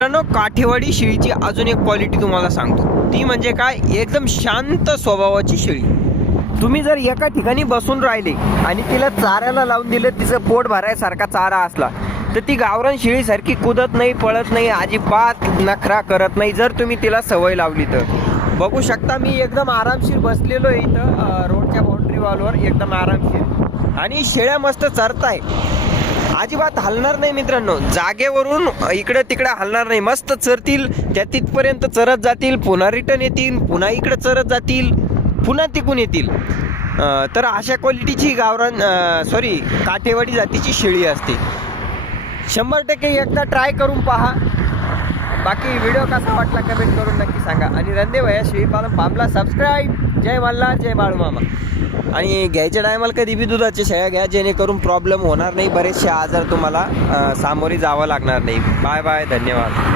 मित्रांनो, काठेवाडी शेळीची अजून एक क्वालिटी तुम्हाला सांगतो. ती म्हणजे काय, एकदम शांत स्वभावाची शेळी. तुम्ही जर एका ठिकाणी बसून राहिले आणि तिला चाऱ्याला लावून दिलं, तिचं पोट भरायसारखा चारा असला तर ती गावरान शेळीसारखी कुदत नाही, पळत नाही, अजिबात नखरा करत नाही, जर तुम्ही तिला सवय लावली तर. बघू शकता मी एकदम आरामशीर बसलेलो आहे इथं रोडच्या बाउंड्री वॉलवर, एकदम आरामशीर. आणि शेळ्या मस्त चरताय, अजिबात हलणार नाही मित्रांनो. जागेवरून इकडे तिकडे हलणार नाही, मस्त चरतील. त्या तिथपर्यंत चरत जातील, पुन्हा रिटर्न येतील, पुन्हा इकडे चरत जातील, पुन्हा तिकून येतील. तर अशा क्वालिटीची गावरान काठेवाडी जातीची शेळी असते. 100% एकदा ट्राय करून पहा. बाकी व्हिडिओ कसा वाटला कमेंट करून नक्की सांगा. आणि रणदेव भैया शेळी पालन फार्मला सबस्क्राईब. जय मल्हार, जय बाळूमामा. आणि घ्यायच्या टायमाला कधी बी दुधाच्या शेळ्या घ्या, जेणेकरून प्रॉब्लेम होणार नाही, बरेचसे आजार तुम्हाला सामोरे जावं लागणार नाही. बाय बाय, धन्यवाद.